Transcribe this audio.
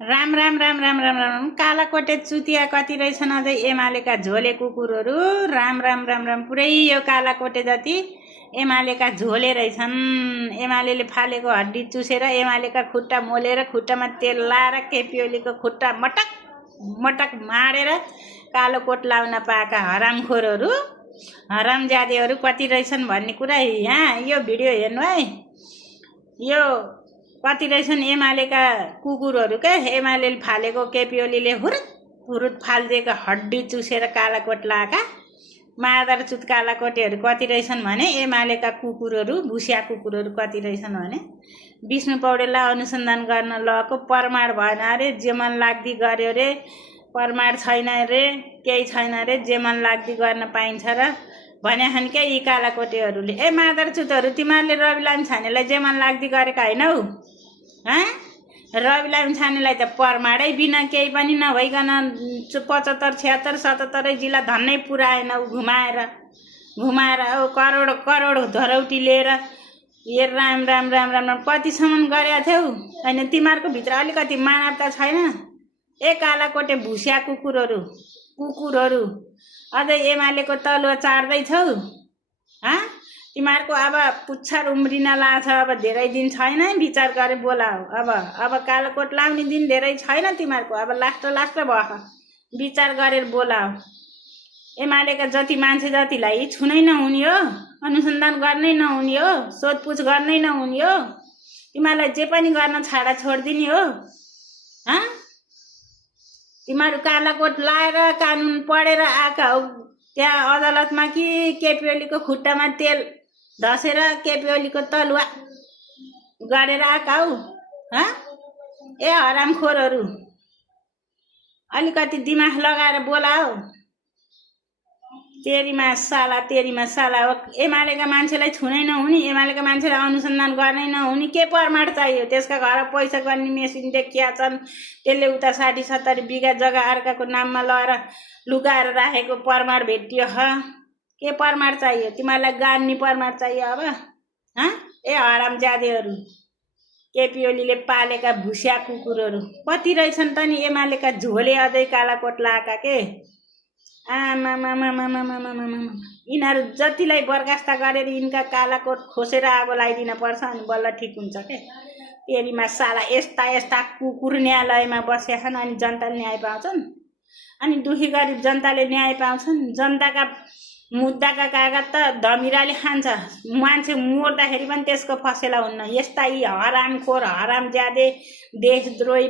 राम राम राम राम राम राम कालाकोटे चुतिया कति रहेछन् अझै एमालेका झोले कुकुरहरू। राम राम राम राम पुरै यो कालाकोटे जति एमालेका झोले रहेछन्। एमालेले फालेको हड्डी चुसेर एमालेका खुट्टा मोलेर खुट्टामा तेल लाएर केपी ओलीको खुट्टा मटक मटक माडेर कालो कोट लाउन पाएका हरामखोरहरू हरामजादेहरू कति रहेछन् भन्ने कुरा यहाँ यो भिडियो हेर्नु है। यो कति रहेछन् एमालेका कुकुरहरू क्या। एमालेले फालेको केपी ओलीले हुरुत हुरुत फालिदिएको हड्डी चुसेर कालाकोट लाएका मादरचुत कालाकोटेहरू कति रहेछन् भने एमालेका कुकुरहरू भुसिया कुकुरहरू कति रहेछन् भने विष्णु पौडेललाई अनुसन्धान गर्न लगेको प्रमाण भएन अरे, जे मन लाग्दी गर्यो रे, प्रमाण छैन रे, केही छैन रे, जे मन लाग्दी गर्न पाइन्छ र भने हन् क्या यी कालाकोटेहरूले। ए मादरचुतहरू तिमीहरूले रवि लामिछानेलाई जे मन लाग्दी गरेका हैनौ। रवि लामिछानेलाई त प्रमाणै बिना केही पनि नभइकन 75 76 77 जिल्ला धन्नै पुऱ्याएनौ घुमाएर घुमाएर करोड करोड धरौटी लिएर। ए राम राम राम राम राम कतिसम्म गरेका थियौ हैन? तिमीहरूको भित्र अलिकति मानवता छैन? ए कालाकोटे भुसिया कुकुरहरू कुकुरहरू अझै एमालेको तलुवा चाड्दैछौ। तिमीहरूको अब पुच्छर उम्रिन लाग्छ। अब धेरै दिन छैन, विचार गरे बोलाऊ। अब कालोकोट लाउने दिन धेरै छैन तिमीहरूको। अब लास्ट भयो, विचार गरेर बोलाऊ। एमालेका जति मान्छे जतिलाई छुनै नहुने हो, अनुसन्धान गर्नै नहुने हो, सोधपुछ गर्नै नहुने हो, तिमीहरूलाई जे पनि गर्न छोडिदिने हो। तिमीहरू कालाकोट लाएर कानुन पढेर आएका हौ त्यहाँ अदालतमा कि केपी ओलीको खुट्टामा तेल धसेर केपी ओलीको तलुवा गरेर आएका हौ। ए हरामखोरहरू अलिकति दिमाग लगाएर बोलाऊ। तेरीमा साला हो। एमालेका मान्छेलाई छुनै नहुने, एमालेका मान्छेलाई अनुसन्धान गर्नै नहुने, के प्रमाण चाहियो? त्यसका घर पैसा गर्ने मेसिन देखिया छन्, त्यसले उता 60-70 बिघा जग्गा अर्काको नाममा लगेर लुकाएर राखेको प्रमाण भेटियो। के प्रमाण चाहियो तिमीहरूलाई? गान्ने प्रमाण चाहियो अब। ए हरामजादेहरू केपी ओलीले पालेका भुसिया कुकुरहरू कति रहेछन् त नि एमालेका झोले अझै कालाकोट लाएका के। यिनीहरू जतिलाई बर्खास्त गरेर यिनका कालाकोट खोसेर आगो लगाइदिन पर्छ अनि बल्ल ठिक हुन्छ के। तेरीमा साला यस्ता कुकुर न्यायालयमा बसेका छन् अनि जनताले न्याय पाउँछन्, अनि दुखी गरिब जनताले न्याय पाउँछन्। जनताका मुद्दाका कागज त धमिराले खान्छ, मान्छे मर्दाखेरि पनि त्यसको फसेला हुन्न। यस्ता यी हरामखोर हरामज्यादे देशद्रोही